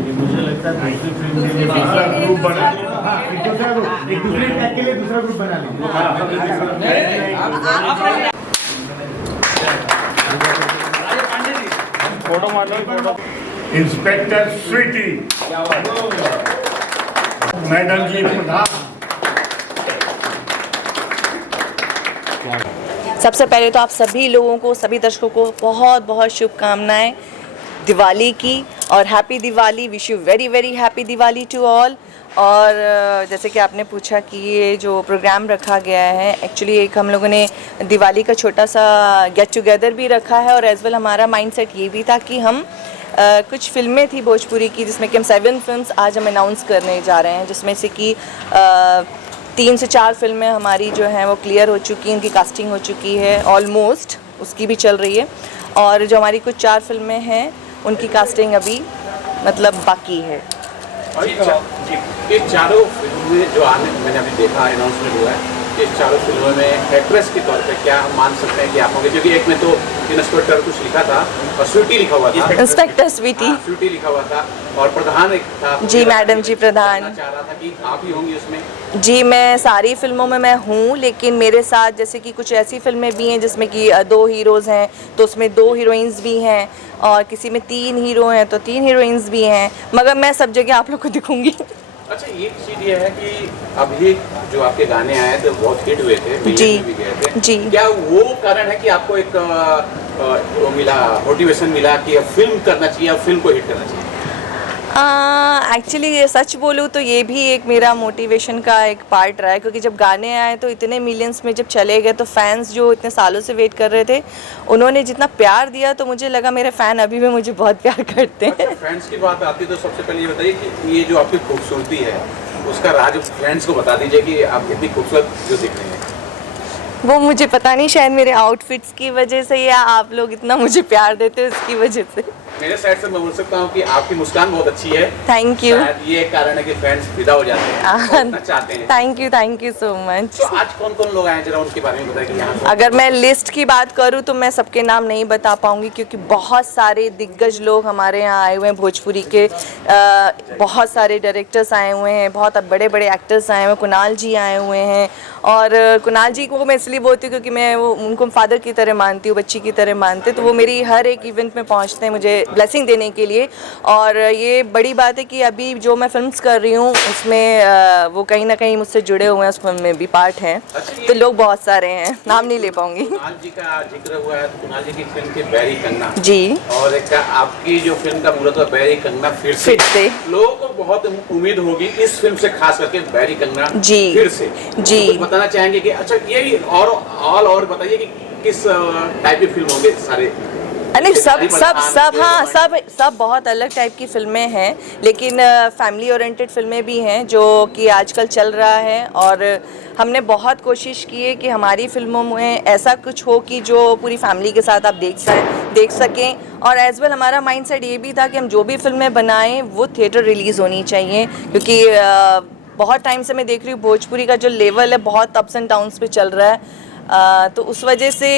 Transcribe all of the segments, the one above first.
लीजिए, मुझे लगता है दूसरी फिल्म के लिए दूसरा ग्रुप बना लीजिए। हाँ, एक दूसरे टैग के लिए दूसरा ग्रुप बना लीजिए। फोटो मार लो। इंस्पेक्टर स्वीटी, मैडम जी प्रधान। सबसे पहले तो आप सभी लोगों को, सभी दर्शकों को बहुत बहुत शुभकामनाएं दिवाली की और happy Diwali. Wish you very very happy Diwali to all. और जैसे कि आपने पूछा कि ये जो प्रोग्राम रखा गया है, एक्चुअली एक हम लोगों ने दिवाली का छोटा सा गेट टुगेदर भी रखा है और एज वेल हमारा माइंडसेट ये भी था कि हम कुछ फिल्में थी भोजपुरी की जिसमें कि हम 7 फिल्म्स आज हम अनाउंस करने जा रहे हैं, जिसमें से कि 3 से 4 फिल्में हमारी जो हैं वो क्लियर हो चुकी हैं, उनकी कास्टिंग हो चुकी है ऑलमोस्ट, उसकी भी चल रही है। और जो हमारी कुछ 4 फिल्में हैं उनकी कास्टिंग अभी मतलब बाकी है। ये चारों फिल्में जो आने मैंने अभी देखा अनाउंसमेंट हुआ है, ये चारों फिल्मों में एक्ट्रेस के तौर पे क्या हम मान सकते हैं कि आप होंगे? क्योंकि एक में तो इंस्पेक्टर कुछ लिखा था और स्वीटी लिखा हुआ था, इंस्पेक्टर स्वीटी स्वीटी लिखा हुआ था और प्रधान एक था। जी मैडम जी प्रधान। चाह रहा था कि आप ही होंगी उसमें। जी मैं सारी फिल्मों में मैं हूँ, लेकिन मेरे साथ जैसे कि कुछ ऐसी फिल्में भी हैं जिसमें कि 2 हीरोज़ हैं तो उसमें 2 हीरोइंस भी हैं, और किसी में 3 हीरो हैं तो 3 हीरोइंस भी हैं, मगर मैं सब जगह आप लोग को दिखूंगी। अच्छा, एक चीज़ ये है कि अभी जो आपके गाने आए थे बहुत हिट हुए थे, जी भी गए थे जी। क्या वो कारण है कि आपको एक वो मिला, मोटिवेशन मिला कि अब फिल्म करना चाहिए, अब फिल्म को हिट करना चाहिए? एक्चुअली सच बोलूँ तो ये भी एक मेरा मोटिवेशन का एक पार्ट रहा है, क्योंकि जब गाने आए तो इतने मिलियंस में जब चले गए तो फैंस जो इतने सालों से वेट कर रहे थे उन्होंने जितना प्यार दिया तो मुझे लगा मेरे फ़ैन अभी भी मुझे बहुत प्यार करते हैं। अच्छा, फैंस की बात आती है तो सबसे पहले ये बताइए कि ये जो आपकी खूबसूरती है उसका राज फ्रेंड्स को बता दीजिए कि आप कितनी खूबसूरत जो दिख रही हैं। वो मुझे पता नहीं, शायद मेरे आउटफिट्स की वजह से या आप लोग इतना मुझे प्यार देते हो उसकी वजह से। मेरे साइड से मैं बोल सकता हूँ कि आपकी मुस्कान बहुत अच्छी है। Thank you. शायद ये एक कारण है कि फैंस फिदा हो जाते हैं और उतना चाहते हैं। Thank you so much. तो आज कौन कौन लोग आए, जरा उनके बारे में बताइए कि यहाँ अगर मैं लिस्ट की बात करूँ तो मैं सबके नाम नहीं बता पाऊँगी, क्योंकि बहुत सारे दिग्गज लोग हमारे यहाँ आए हुए हैं भोजपुरी के। बहुत सारे डायरेक्टर्स आए हुए हैं, बहुत बड़े बड़े एक्टर्स आए हुए हैं, कुणाल जी आए हुए हैं। और कुणाल जी को मैं इसलिए बोलती हूँ क्योंकि मैं वो उनको फादर की तरह मानती हूँ, बच्ची की तरह मानते, तो वो मेरी हर एक इवेंट में पहुँचते हैं मुझे ब्लेसिंग देने के लिए। और ये बड़ी बात है कि अभी जो मैं फिल्म्स कर रही हूँ उसमें वो कहीं ना कहीं मुझसे जुड़े हुए हैं, उस फिल्म में भी पार्ट हैं। तो लोग बहुत सारे हैं, नाम नहीं ले पाऊंगी। कुणाल जी का जिक्र हुआ है तो कुणाल जी की फिल्म थी बैरी कंगना जी, और एक आपकी जो फिल्म का मुहूर्त हुआ बैरी कंगना फिर से लोगों को बहुत उम्मीद होगी इस फिल्म से, खास करके बैरी कंगना जी फिर से जी कुछ बताना चाहेंगे कि अच्छा ये भी और बताइए कि किस टाइप की फिल्म होंगे सारे? नहीं, सब बहुत अलग टाइप की फिल्में हैं, लेकिन फैमिली ओरिएंटेड फिल्में भी हैं जो कि आजकल चल रहा है। और हमने बहुत कोशिश की है कि हमारी फिल्मों में ऐसा कुछ हो कि जो पूरी फैमिली के साथ आप देख सकें। और एज वेल हमारा माइंडसेट ये भी था कि हम जो भी फिल्में बनाएं वो थिएटर रिलीज़ होनी चाहिए, क्योंकि बहुत टाइम से मैं देख रही हूँ भोजपुरी का जो लेवल है बहुत अप्स एंड डाउन्स पे चल रहा है। तो उस वजह से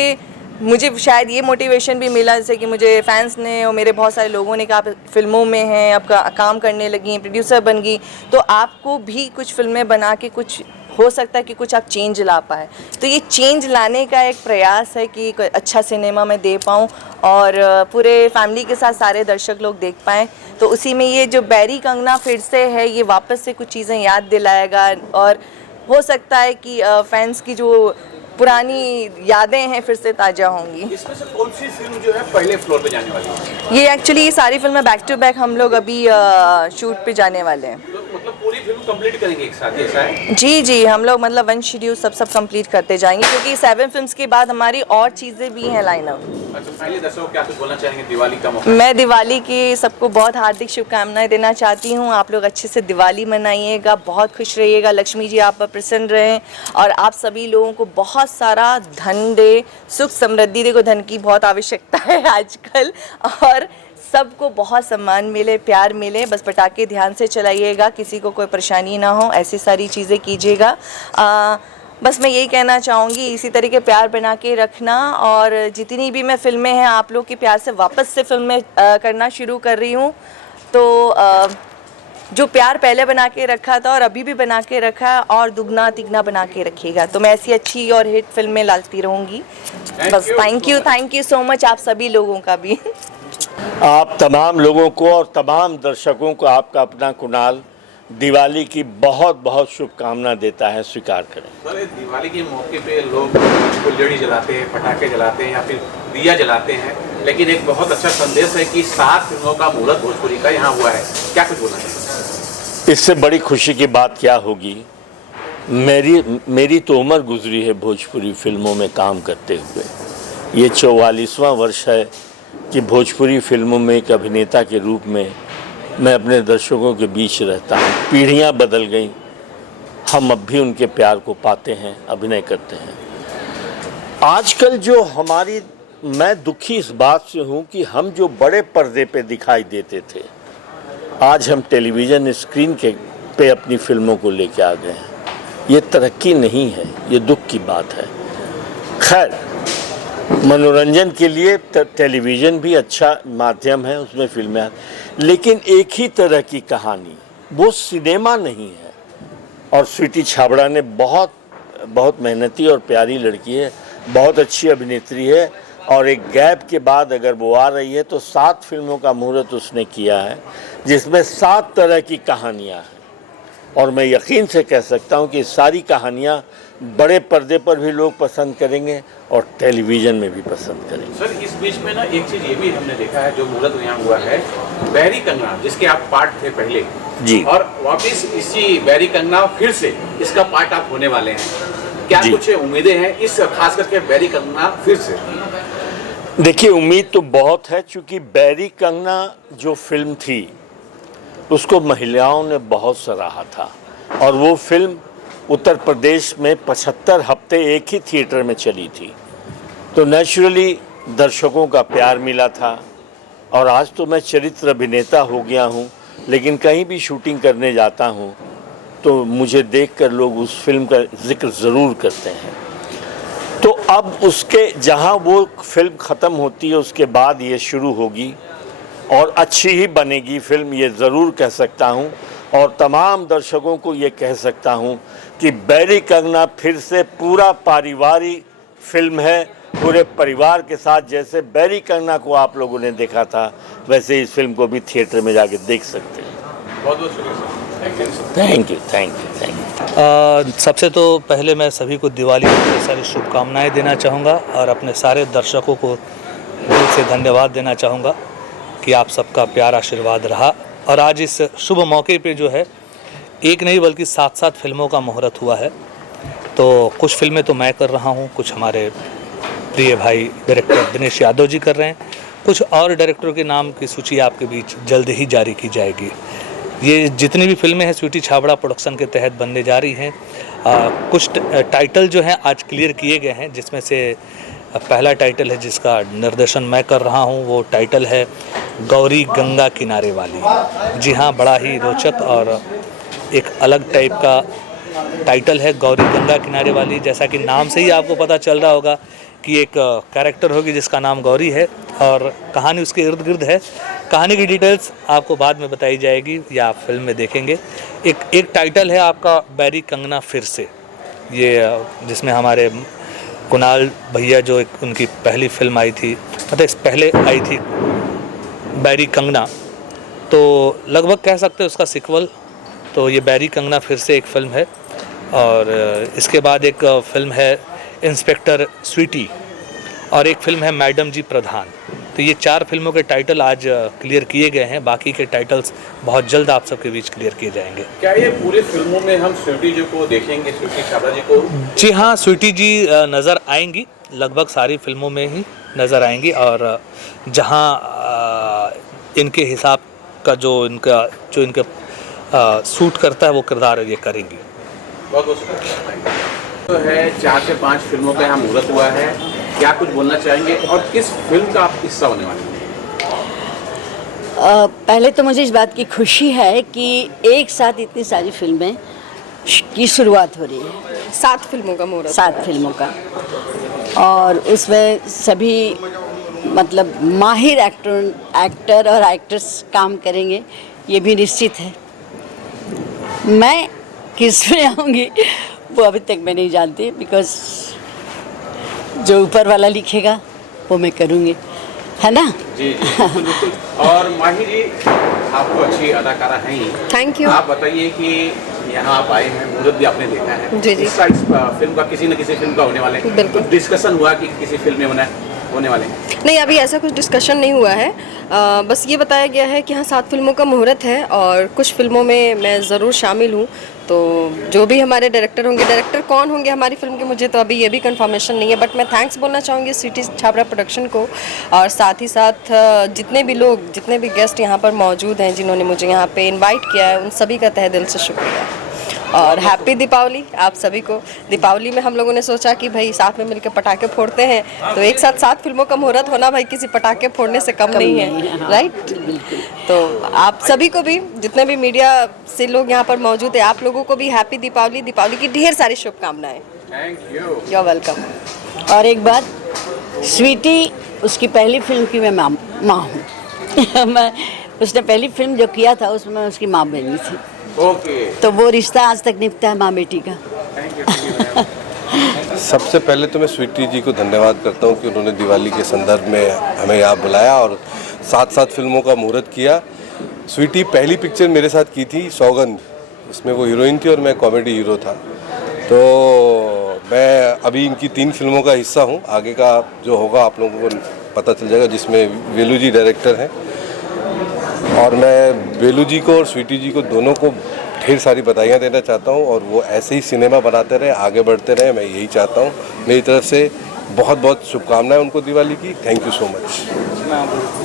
मुझे शायद ये मोटिवेशन भी मिला, जैसे कि मुझे फैंस ने और मेरे बहुत सारे लोगों ने कहा आप फिल्मों में हैं, आप काम करने लगी, प्रोड्यूसर बन गई, तो आपको भी कुछ फिल्में बना के कुछ हो सकता है कि कुछ आप चेंज ला पाए। तो ये चेंज लाने का एक प्रयास है कि कोई अच्छा सिनेमा मैं दे पाऊँ और पूरे फैमिली के साथ सारे दर्शक लोग देख पाएँ। तो उसी में ये जो बैरी कंगना फिर से है, ये वापस से कुछ चीज़ें याद दिलाएगा और हो सकता है कि फैंस की जो पुरानी यादें हैं फिर से ताज़ा होंगी। इसमें से कौन सी फिल्म जो है पहले फ्लोर पे जाने वाली है? ये एक्चुअली सारी फिल्में बैक टू बैक हम लोग अभी शूट पे जाने वाले हैं। तो मतलब पूरी फिल्म कंप्लीट करेंगे एक साथ, ऐसा है? जी हम लोग मतलब 1 शेड्यूल सब कंप्लीट करते जाएंगे, क्योंकि 7 फिल्म्स के बाद हमारी और चीज़ें भी हैं लाइन अप। अच्छा, पहले दर्शकों क्या कुछ बोलना चाहेंगे दिवाली का मौका? मैं दिवाली की सबको बहुत हार्दिक शुभकामनाएं देना चाहती हूँ। आप लोग अच्छे से दिवाली मनाइएगा, बहुत खुश रहिएगा, लक्ष्मी जी आप पर प्रसन्न रहें और आप सभी लोगों को बहुत सारा धन दे, सुख समृद्धि दे। को धन की बहुत आवश्यकता है आजकल, और सबको बहुत सम्मान मिले, प्यार मिले। बस पटाखे ध्यान से चलाइएगा, किसी को कोई परेशानी ना हो, ऐसी सारी चीज़ें कीजिएगा। बस मैं यही कहना चाहूँगी, इसी तरीके प्यार बना के रखना। और जितनी भी मैं फिल्में हैं आप लोग के प्यार से वापस से फिल्में करना शुरू कर रही हूँ, तो जो प्यार पहले बना के रखा था और अभी भी बना के रखा है और दुगना तिगना बना के रखेगा। तो मैं ऐसी अच्छी और हिट फिल्में लाती रहूँगी। बस थैंक यू सो मच आप सभी लोगों का भी। आप तमाम लोगों को और तमाम दर्शकों को आपका अपना कुणाल दिवाली की बहुत बहुत शुभकामना देता है, स्वीकार करें। सर, दिवाली के मौके पे लोग फुलझड़ी जलाते हैं, पटाखे जलाते हैं या फिर दिया जलाते हैं, लेकिन एक बहुत अच्छा संदेश है कि 7 फिल्मों का मुहूर्त भोजपुरी का यहाँ हुआ है। क्या कुछ बोलना है? इससे बड़ी खुशी की बात क्या होगी। मेरी तो उम्र गुजरी है भोजपुरी फिल्मों में काम करते हुए। ये 44वां वर्ष है कि भोजपुरी फिल्मों में एक अभिनेता के रूप में मैं अपने दर्शकों के बीच रहता हूँ। पीढ़ियाँ बदल गईं, हम अब भी उनके प्यार को पाते हैं, अभिनय करते हैं। आजकल जो मैं दुखी इस बात से हूँ कि हम जो बड़े पर्दे पे दिखाई देते थे, आज हम टेलीविज़न स्क्रीन पे अपनी फिल्मों को लेके आ गए हैं। ये तरक्की नहीं है, ये दुख की बात है। खैर, मनोरंजन के लिए टेलीविज़न भी अच्छा माध्यम है, उसमें फिल्में, लेकिन एक ही तरह की कहानी वो सिनेमा नहीं है। और स्वीटी छाबड़ा ने बहुत मेहनती और प्यारी लड़की है, बहुत अच्छी अभिनेत्री है, और एक गैप के बाद अगर वो आ रही है तो 7 फिल्मों का मुहूर्त उसने किया है, जिसमें 7 तरह की कहानियाँ हैं। और मैं यकीन से कह सकता हूँ कि सारी कहानियाँ बड़े पर्दे पर भी लोग पसंद करेंगे और टेलीविज़न में भी पसंद करेंगे। सर, इस बीच में ना एक चीज़ ये भी हमने देखा है, जो मुहूर्त यहाँ हुआ है, बैरी कंगना, जिसके आप पार्ट थे पहले जी, और वापस इसी बैरी कंगना फिर से इसका पार्ट आप होने वाले हैं। क्या कुछ उम्मीदें हैं इस खास करके बैरी कंगना फिर से? देखिए, उम्मीद तो बहुत है, क्योंकि बैरी कंगना जो फिल्म थी उसको महिलाओं ने बहुत सराहा था, और वो फिल्म उत्तर प्रदेश में 75 हफ्ते एक ही थिएटर में चली थी। तो नेचुरली दर्शकों का प्यार मिला था। और आज तो मैं चरित्र अभिनेता हो गया हूँ, लेकिन कहीं भी शूटिंग करने जाता हूँ तो मुझे देखकर लोग उस फिल्म का जिक्र ज़रूर करते हैं। तो अब उसके जहाँ वो फिल्म ख़त्म होती है उसके बाद ये शुरू होगी, और अच्छी ही बनेगी फिल्म, ये ज़रूर कह सकता हूँ। और तमाम दर्शकों को ये कह सकता हूँ कि बैरी कंगना फिर से पूरा पारिवारिक फिल्म है, पूरे परिवार के साथ। जैसे बैरी कंगना को आप लोगों ने देखा था, वैसे इस फिल्म को भी थिएटर में जाके देख सकते हैं। बहुत बहुत शुक्रिया सर। Thank you. सबसे तो पहले मैं सभी को दिवाली की ढेर सारी शुभकामनाएँ देना चाहूँगा, और अपने सारे दर्शकों को दिल से धन्यवाद देना चाहूँगा कि आप सबका प्यार आशीर्वाद रहा। और आज इस शुभ मौके पे जो है, एक नहीं बल्कि 7 फिल्मों का मुहूर्त हुआ है। तो कुछ फिल्में तो मैं कर रहा हूँ, कुछ हमारे प्रिय भाई डायरेक्टर दिनेश यादव जी कर रहे हैं, कुछ और डायरेक्टरों के नाम की सूची आपके बीच जल्द ही जारी की जाएगी। ये जितनी भी फिल्में हैं स्वीटी छाबड़ा प्रोडक्शन के तहत बनने जा रही हैं। कुछ टाइटल जो हैं आज क्लियर किए गए हैं, जिसमें से पहला टाइटल है जिसका निर्देशन मैं कर रहा हूं, वो टाइटल है गौरी गंगा किनारे वाली। जी हाँ, बड़ा ही रोचक और एक अलग टाइप का टाइटल है, गौरी गंगा किनारे वाली। जैसा कि नाम से ही आपको पता चल रहा होगा कि एक कैरेक्टर होगी जिसका नाम गौरी है, और कहानी उसके इर्द गिर्द है। कहानी की डिटेल्स आपको बाद में बताई जाएगी या आप फिल्म में देखेंगे। एक टाइटल है आपका बैरी कंगना फिर से, ये जिसमें हमारे कुणाल भैया जो एक उनकी पहली फिल्म आई थी, मतलब इस पहले आई थी बैरी कंगना, तो लगभग कह सकते हैं उसका सिक्वल। तो ये बैरी कंगना फिर से एक फिल्म है। और इसके बाद एक फिल्म है इंस्पेक्टर स्वीटी, और एक फिल्म है मैडम जी प्रधान। तो ये 4 फिल्मों के टाइटल आज क्लियर किए गए हैं, बाकी के टाइटल्स बहुत जल्द आप सबके बीच क्लियर किए जाएंगे। क्या ये पूरी फिल्मों में हम स्वीटी जी को देखेंगे, स्वीटी छाबड़ा जी को? जी हाँ, स्वीटी जी नज़र आएंगी, लगभग सारी फिल्मों में ही नज़र आएंगी। और जहाँ इनके हिसाब का जो इनका सूट करता है वो किरदार ये करेंगी। बहुत बहुत शुक्रिया। तो है 4 से 5 फिल्मों का यहाँ मुहूर्त हुआ है, क्या कुछ बोलना चाहेंगे और किस फिल्म का आप हिस्सा होने वाले हैं? पहले तो मुझे इस बात की खुशी है कि एक साथ इतनी सारी फिल्में की शुरुआत हो रही है। 7 फिल्मों का मुहूर्त। 7 फिल्मों का, और उसमें सभी मतलब माहिर एक्टर और एक्ट्रेस काम करेंगे, ये भी निश्चित है। मैं किस में आऊँगी वो अभी तक मैं नहीं जानती, बिकॉज जो ऊपर वाला लिखेगा वो मैं करूँगी, है ना। जी जी बिल्कुल बिल्कुल। और माही जी, आप तो अच्छी अदाकारा हैं ही। Thank you. आप बताइए कि यहाँ आप आए हैं, मुहूर्त भी आपने देखा है। जी, जी। इस फिल्म का किसी न किसी फिल्म का होने वाले हैं। बिल्कुल। कुछ डिस्कशन हुआ कि किसी फिल्म में होने वाले हैं? नहीं, अभी ऐसा कुछ डिस्कशन नहीं हुआ है। बस ये बताया गया है कि हाँ 7 फिल्मों का मुहूर्त है और कुछ फिल्मों में मैं ज़रूर शामिल हूँ। तो जो भी हमारे डायरेक्टर होंगे, डायरेक्टर कौन होंगे हमारी फिल्म के, मुझे तो अभी ये भी कंफर्मेशन नहीं है। बट मैं थैंक्स बोलना चाहूँगी सिटी छाबड़ा प्रोडक्शन को, और साथ ही साथ जितने भी लोग, जितने भी गेस्ट यहाँ पर मौजूद हैं, जिन्होंने मुझे यहाँ पे इनवाइट किया है, उन सभी का तहे दिल से शुक्रिया। और हैप्पी दीपावली आप सभी को। दीपावली में हम लोगों ने सोचा कि भाई साथ में मिलकर पटाखे फोड़ते हैं, तो एक साथ 7 फिल्मों का मुहूर्त होना भाई किसी पटाखे फोड़ने से कम नहीं है, राइट। तो आप सभी को भी, जितने भी मीडिया से लोग यहाँ पर मौजूद है, आप लोगों को भी हैप्पी दीपावली, दीपावली की ढेर सारी शुभकामनाएं। Thank you. You are welcome. और एक बात, स्वीटी उसकी पहली फिल्म की मैं माँ हूँ। मैं उसने पहली फिल्म जो किया था उसमें मैं उसकी माँ बनी थी। ओके, तो वो रिश्ता आज तक निभता है माँ बेटी का। Thank you. सबसे पहले तो मैं स्वीटी जी को धन्यवाद करता हूँ कि उन्होंने दिवाली के संदर्भ में हमें यहाँ बुलाया और 7 फिल्मों का मुहूर्त किया। स्वीटी पहली पिक्चर मेरे साथ की थी सौगंध, इसमें वो हीरोइन थी और मैं कॉमेडी हीरो था। तो मैं अभी इनकी 3 फिल्मों का हिस्सा हूँ। आगे का जो होगा आप लोगों को पता चल जाएगा, जिसमें वेलू जी डायरेक्टर हैं। और मैं वेलू जी को और स्वीटी जी को दोनों को ढेर सारी बधाइयाँ देना चाहता हूँ, और वो ऐसे ही सिनेमा बनाते रहे, आगे बढ़ते रहे, मैं यही चाहता हूँ। मेरी तरफ से बहुत बहुत शुभकामनाएं उनको दिवाली की। Thank you so much.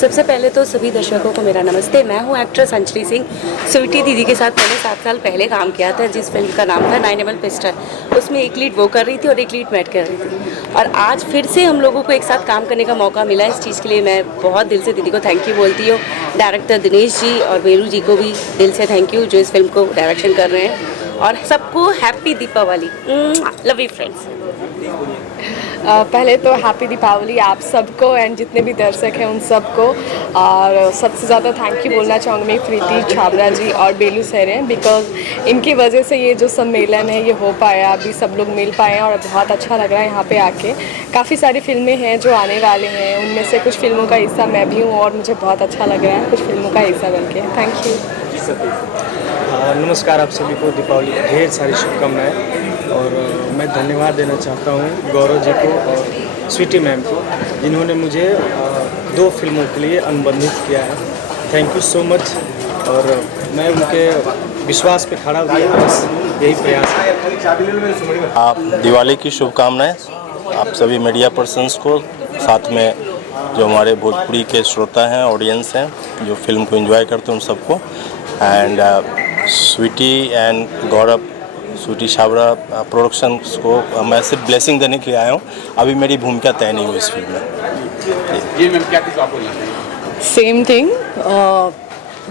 सबसे पहले तो सभी दर्शकों को मेरा नमस्ते। मैं हूँ एक्ट्रेस अंजलि सिंह। स्वीटी दीदी के साथ मैंने 7 साल पहले काम किया था, जिस फिल्म का नाम था 9 एमएल पिस्टल। उसमें एक लीड वो कर रही थी और एक लीड मैं कर रही थी, और आज फिर से हम लोगों को एक साथ काम करने का मौका मिला। इस चीज़ के लिए मैं बहुत दिल से दीदी को थैंक यू बोलती हूँ। डायरेक्टर दिनेश जी और वेलू जी को भी दिल से थैंक यू, जो इस फिल्म को डायरेक्शन कर रहे हैं। और सबको happy Deepavali. Love you friends. पहले तो हैप्पी दीपावली आप सबको एंड जितने भी दर्शक हैं उन सबको। और सबसे ज़्यादा थैंक यू बोलना चाहूँगी मैं प्रीति छाबड़ा जी और बेलू सर हैं, बिकॉज इनकी वजह से ये जो सम्मेलन है ये हो पाया, अभी सब लोग मिल पाए हैं और बहुत अच्छा लग रहा है यहाँ पे आके। काफ़ी सारी फिल्में हैं जो आने वाले हैं, उनमें से कुछ फिल्मों का हिस्सा मैं भी हूँ और मुझे बहुत अच्छा लग रहा है कुछ फिल्मों का हिस्सा बन के। Thank you. नमस्कार, आप सभी को दीपावली की ढेर सारी शुभकामनाएं। और मैं धन्यवाद देना चाहता हूं गौरव जी को और स्वीटी मैम को, जिन्होंने मुझे 2 फिल्मों के लिए अनुबंधित किया है। Thank you so much. और मैं उनके विश्वास पे खड़ा हुआ, बस यही प्रयास है। आप दिवाली की शुभकामनाएं आप सभी मीडिया पर्सन्स को, साथ में जो हमारे भोजपुरी के श्रोता हैं, ऑडियंस हैं, जो फिल्म को एंजॉय करते हैं उन सबको। And Sweety and Gaurav, Sweety Chhabra productions को मैं सिर्फ ब्लेसिंग देने के लिए आया हूँ। अभी मेरी भूमिका तय नहीं हुई इस फिल्म में। ये मैम क्या कुछ आप बोलना चाहिए? Same thing,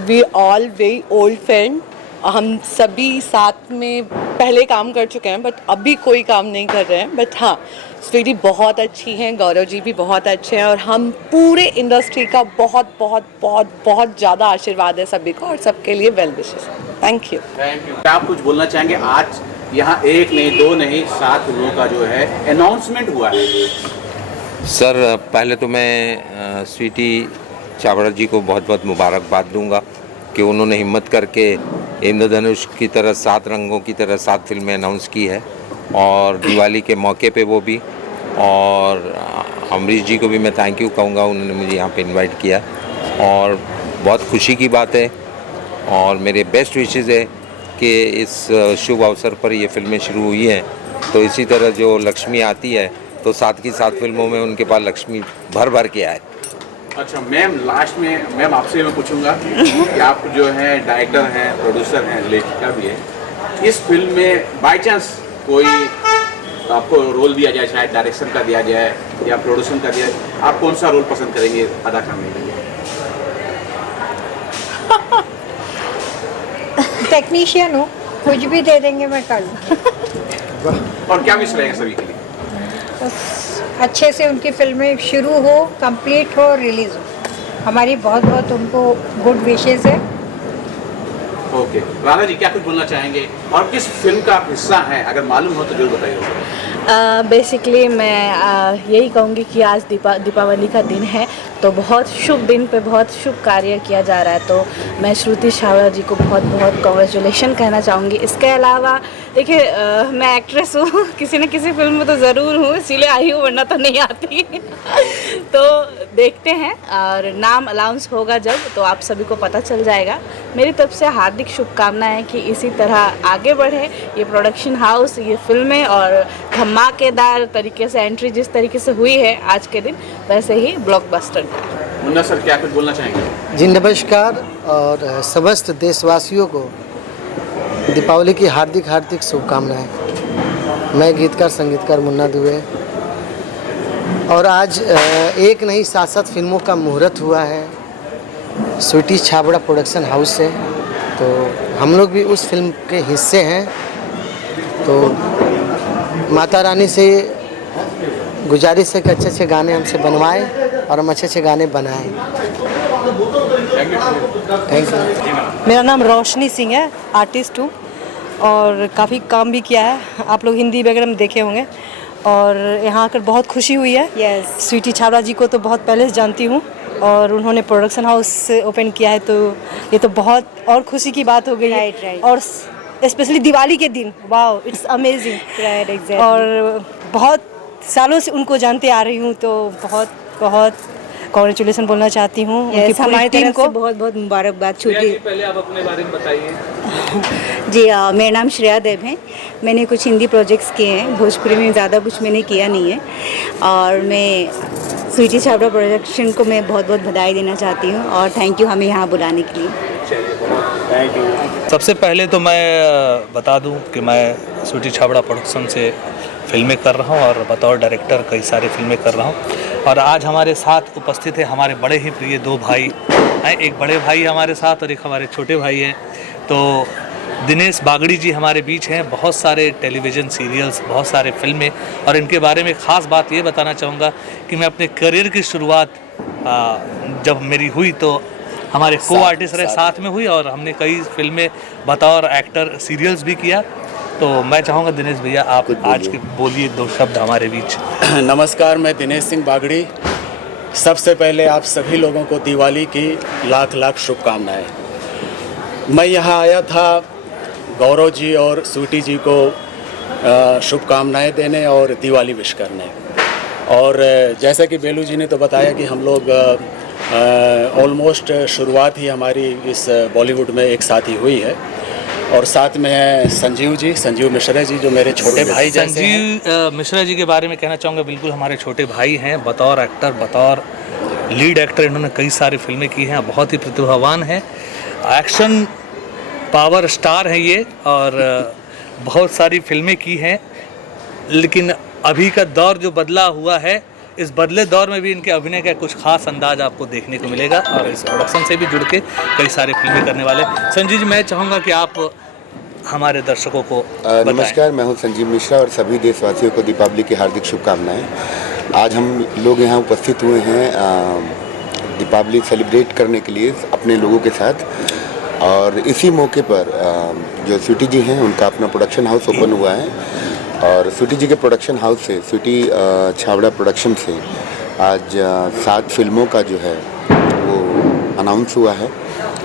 we all very old friend. हम सभी साथ में पहले काम कर चुके हैं, बट अभी कोई काम नहीं कर रहे हैं। बट हाँ, स्वीटी बहुत अच्छी हैं, गौरव जी भी बहुत अच्छे हैं, और हम पूरे इंडस्ट्री का बहुत बहुत बहुत बहुत ज़्यादा आशीर्वाद है सभी को, और सबके लिए well wishes. Thank you. Thank you. आप कुछ बोलना चाहेंगे? आज यहाँ 1 नहीं 2 नहीं 7 फिल्मों का जो है अनाउंसमेंट हुआ है। सर, पहले तो मैं स्वीटी छाबड़ा जी को बहुत बहुत मुबारकबाद दूंगा कि उन्होंने हिम्मत करके इंद्रधनुष की तरह 7 रंगों की तरह 7 फिल्में अनाउंस की है, और दिवाली के मौके पे वो भी। और अमरीश जी को भी मैं थैंक यू कहूँगा, उन्होंने मुझे यहाँ पे इनवाइट किया, और बहुत खुशी की बात है। और मेरे बेस्ट विशेज़ है कि इस शुभ अवसर पर ये फिल्में शुरू हुई हैं, तो इसी तरह जो लक्ष्मी आती है तो 7 की 7 फिल्मों में उनके पास लक्ष्मी भर भर के आए। अच्छा मैम, लास्ट में मैम आपसे मैं पूछूंगा कि आप जो है डायरेक्टर हैं, प्रोड्यूसर हैं, लेखिका भी है, इस फिल्म में बाय चांस कोई आपको रोल दिया जाए, शायद डायरेक्शन का दिया जाए या प्रोड्यूसन का दिया जाए, आप कौन सा रोल पसंद करेंगे अदा करने के लिए? टेक्नीशियन हूँ, कुछ भी दे देंगे मैं कर लूँ। और क्या विश रहेगा सभी के लिए? बस अच्छे से उनकी फिल्में शुरू हो, कंप्लीट हो, रिलीज़ हो। हमारी बहुत बहुत उनको गुड विशेज़ है। ओके, राधा जी क्या कुछ बोलना चाहेंगे और किस फिल्म का आप हिस्सा हैं, अगर मालूम हो तो जरूर बताइए। बेसिकली मैं यही कहूँगी कि आज दीपावली का दिन है, तो बहुत शुभ दिन पे बहुत शुभ कार्य किया जा रहा है, तो मैं श्रुति छाबड़ा जी को बहुत बहुत कॉन्ग्रेचुलेशन कहना चाहूँगी। इसके अलावा देखिए, मैं एक्ट्रेस हूँ, किसी न किसी फिल्म में तो ज़रूर हूँ, इसीलिए आई हूँ, वरना तो नहीं आती। तो देखते हैं, और नाम अनाउंस होगा जब, तो आप सभी को पता चल जाएगा। मेरी तरफ से हार्दिक शुभकामनाएं कि इसी तरह आगे बढ़े ये प्रोडक्शन हाउस, ये फिल्में, और धमाकेदार तरीके से एंट्री जिस तरीके से हुई है आज के दिन, वैसे ही ब्लॉकबस्टर। मुन्ना सर क्या कुछ बोलना चाहेंगे? जी नमस्कार, और समस्त देशवासियों को दीपावली की हार्दिक हार्दिक शुभकामनाएं। मैं गीतकार संगीतकार मुन्ना दुबे, और आज एक नहीं 7 फिल्मों का मुहूर्त हुआ है स्वीटी छाबड़ा प्रोडक्शन हाउस से, तो हम लोग भी उस फिल्म के हिस्से हैं। तो माता रानी से गुजारिश है कि अच्छे अच्छे गाने हमसे बनवाएं और हम अच्छे अच्छे गाने बनाएं। Thank you. मेरा नाम रोशनी सिंह है, आर्टिस्ट हूँ, और काफ़ी काम भी किया है। आप लोग हिंदी वगैरह में देखे होंगे, और यहाँ आकर बहुत खुशी हुई है। स्वीटी छाबड़ा जी को तो बहुत पहले से जानती हूँ, और उन्होंने प्रोडक्शन हाउस ओपन किया है, तो ये तो बहुत और खुशी की बात हो गई है। और स्पेशली दिवाली के दिन, वाओ, इट्स अमेजिंग। और बहुत सालों से उनको जानते आ रही हूँ, तो बहुत बहुत कॉन्ग्रेचुलेसन बोलना चाहती हूँ उनकी पूरी टीम को। बहुत बहुत मुबारकबाद। छोटी पहले आप अपने बारे में बताइए। जी, मेरा नाम श्रेया देव है। मैंने कुछ हिंदी प्रोजेक्ट्स किए हैं, भोजपुरी में ज़्यादा कुछ मैंने किया नहीं है, और मैं स्वीटी छाबड़ा प्रोडक्शन को मैं बहुत बहुत बधाई देना चाहती हूँ, और थैंक यू हमें यहाँ बुलाने के लिए। Thank you. सबसे पहले तो मैं बता दूं कि मैं स्वीटी छाबड़ा प्रोडक्शन से फिल्में कर रहा हूं, और बतौर डायरेक्टर कई सारी फिल्में कर रहा हूं। और आज हमारे साथ उपस्थित है हमारे बड़े ही प्रिय 2 भाई हैं, एक बड़े भाई हमारे साथ और एक हमारे छोटे भाई हैं। तो दिनेश बागड़ी जी हमारे बीच हैं, बहुत सारे टेलीविज़न सीरियल्स, बहुत सारे फिल्में, और इनके बारे में ख़ास बात ये बताना चाहूँगा कि मैं अपने करियर की शुरुआत जब मेरी हुई तो हमारे को आर्टिस्ट रहे साथ में हुई, और हमने कई फिल्में बतौर एक्टर सीरियल्स भी किया। तो मैं चाहूँगा दिनेश भैया आप आज के बोलिए 2 शब्द हमारे बीच। नमस्कार, मैं दिनेश सिंह बागड़ी। सबसे पहले आप सभी लोगों को दिवाली की लाख लाख शुभकामनाएं। मैं यहाँ आया था गौरव जी और स्वीटी जी को शुभकामनाएं देने और दिवाली विश करने। और जैसा कि बेलू जी ने तो बताया कि हम लोग ऑलमोस्ट शुरुआत ही हमारी इस बॉलीवुड में एक साथ ही हुई है, और साथ में है संजीव मिश्रा जी, जो मेरे छोटे भाई जैसे हैं। संजीव मिश्रा जी के बारे में कहना चाहूँगा, बिल्कुल हमारे छोटे भाई हैं। बतौर एक्टर, बतौर लीड एक्टर इन्होंने कई सारी फिल्में की हैं, बहुत ही प्रतिभावान हैं, एक्शन पावर स्टार हैं ये, और बहुत सारी फिल्में की हैं। लेकिन अभी का दौर जो बदला हुआ है, इस बदले दौर में भी इनके अभिनय का कुछ खास अंदाज आपको देखने को मिलेगा, और इस प्रोडक्शन से भी जुड़ के कई सारे फिल्में करने वाले। संजीव जी, मैं चाहूँगा कि आप हमारे दर्शकों को नमस्कार, मैं हूँ संजीव मिश्रा, और सभी देशवासियों को दीपावली की हार्दिक शुभकामनाएं। आज हम लोग यहाँ उपस्थित हुए हैं दीपावली सेलिब्रेट करने के लिए अपने लोगों के साथ, और इसी मौके पर जो स्वीटी जी हैं उनका अपना प्रोडक्शन हाउस ओपन हुआ है, और स्वीटी जी के प्रोडक्शन हाउस से, स्वीटी छाबड़ा प्रोडक्शन से आज 7 फिल्मों का जो है वो अनाउंस हुआ है।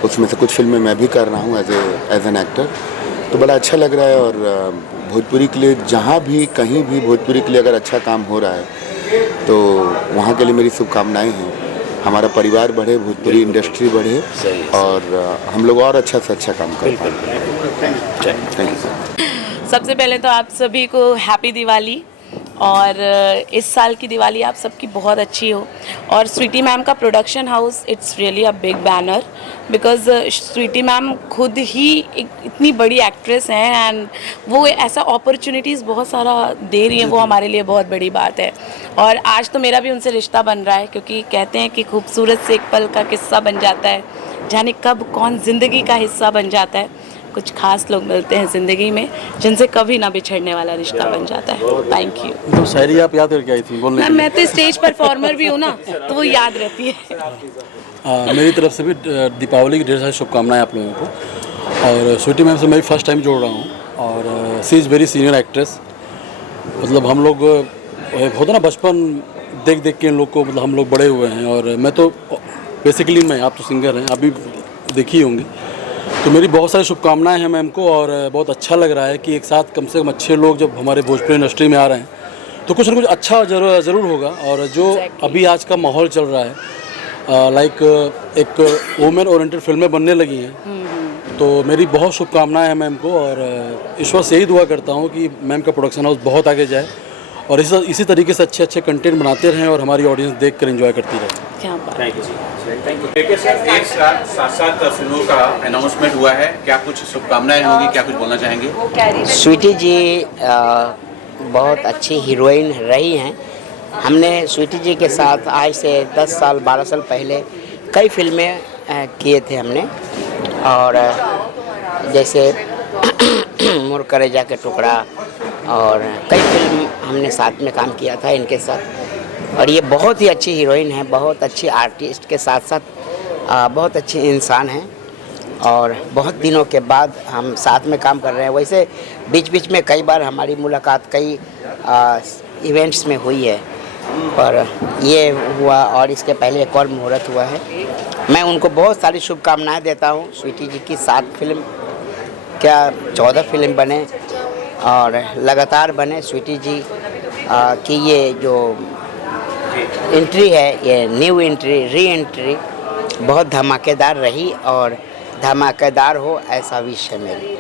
उसमें से कुछ फिल्में मैं भी कर रहा हूँ एज एन एक्टर, तो बड़ा अच्छा लग रहा है। और भोजपुरी के लिए जहाँ भी कहीं भी भोजपुरी के लिए अगर अच्छा काम हो रहा है तो वहाँ के लिए मेरी शुभकामनाएँ हैं। हमारा परिवार बढ़े, भोजपुरी इंडस्ट्री बढ़े, और हम लोग और अच्छा से अच्छा काम कर पाएँ। Thank you sir. सबसे पहले तो आप सभी को हैप्पी दिवाली, और इस साल की दिवाली आप सबकी बहुत अच्छी हो। और स्वीटी मैम का production house, it's really a big banner, because Sweety ma'am खुद ही एक इतनी बड़ी एक्ट्रेस हैं, एंड वो ऐसा अपॉर्चुनिटीज़ बहुत सारा दे रही हैं, वो हमारे लिए बहुत बड़ी बात है। और आज तो मेरा भी उनसे रिश्ता बन रहा है, क्योंकि कहते हैं कि खूबसूरत से एक पल का किस्सा बन जाता है, जाने कब कौन ज़िंदगी का हिस्सा बन जाता है। कुछ खास लोग मिलते हैं ज़िंदगी में जिनसे कभी ना बिछड़ने वाला रिश्ता बन जाता है। Thank you. तो शायरी आप याद करके आई थी बोलने के लिए? मैं तो स्टेज परफॉर्मर भी हूँ ना, तो वो याद रहती है। मेरी तरफ से भी दीपावली की ढेर सारी शुभकामनाएं आप लोगों को। और स्वीटी मैम से मैं फर्स्ट टाइम जोड़ रहा हूँ और सी इज़ वेरी सीनियर एक्ट्रेस। मतलब हम लोग होता ना बचपन देख देख के इन लोग को, मतलब हम लोग बड़े हुए हैं। और मैं तो बेसिकली आप तो सिंगर हैं, आप भी देखी होंगी। तो मेरी बहुत सारी शुभकामनाएं हैं मैम को और बहुत अच्छा लग रहा है कि एक साथ कम से कम अच्छे लोग जब हमारे भोजपुरी इंडस्ट्री में आ रहे हैं तो कुछ ना कुछ अच्छा ज़रूर होगा। और जो अभी आज का माहौल चल रहा है, लाइक एक वुमेन ओरिएंटेड फिल्में बनने लगी हैं, तो मेरी बहुत शुभकामनाएं हैं मैम को। और ईश्वर से यही दुआ करता हूँ कि मैम का प्रोडक्शन हाउस बहुत आगे जाए और इसी तरीके से अच्छे अच्छे कंटेंट बनाते रहें और हमारी ऑडियंस देख कर एंजॉय करती रहे। Thank you thank you. देखिए सर, एक साथ फिल्मों का अनाउंसमेंट हुआ है, क्या कुछ शुभकामनाएं होंगी, क्या कुछ बोलना चाहेंगे? स्वीटी जी बहुत अच्छी हीरोइन रही हैं। हमने स्वीटी जी के साथ आज से 10 साल 12 साल पहले कई फिल्में किए थे हमने। और जैसे मोर कलेजा के टुकड़ा और कई फिल्म हमने साथ में काम किया था इनके साथ। और ये बहुत ही अच्छी हीरोइन है, बहुत अच्छी आर्टिस्ट के साथ साथ बहुत अच्छी इंसान हैं। और बहुत दिनों के बाद हम साथ में काम कर रहे हैं। वैसे बीच बीच में कई बार हमारी मुलाकात कई इवेंट्स में हुई है, पर ये हुआ और इसके पहले एक और मुहूर्त हुआ है। मैं उनको बहुत सारी शुभकामनाएं देता हूँ। स्वीटी जी की 7 फिल्म क्या 14 फिल्म बने और लगातार बने। स्वीटी जी की ये जो एंट्री है, ये न्यू एंट्री, री एंट्री बहुत धमाकेदार रही और धमाकेदार हो ऐसा विश है मेरी।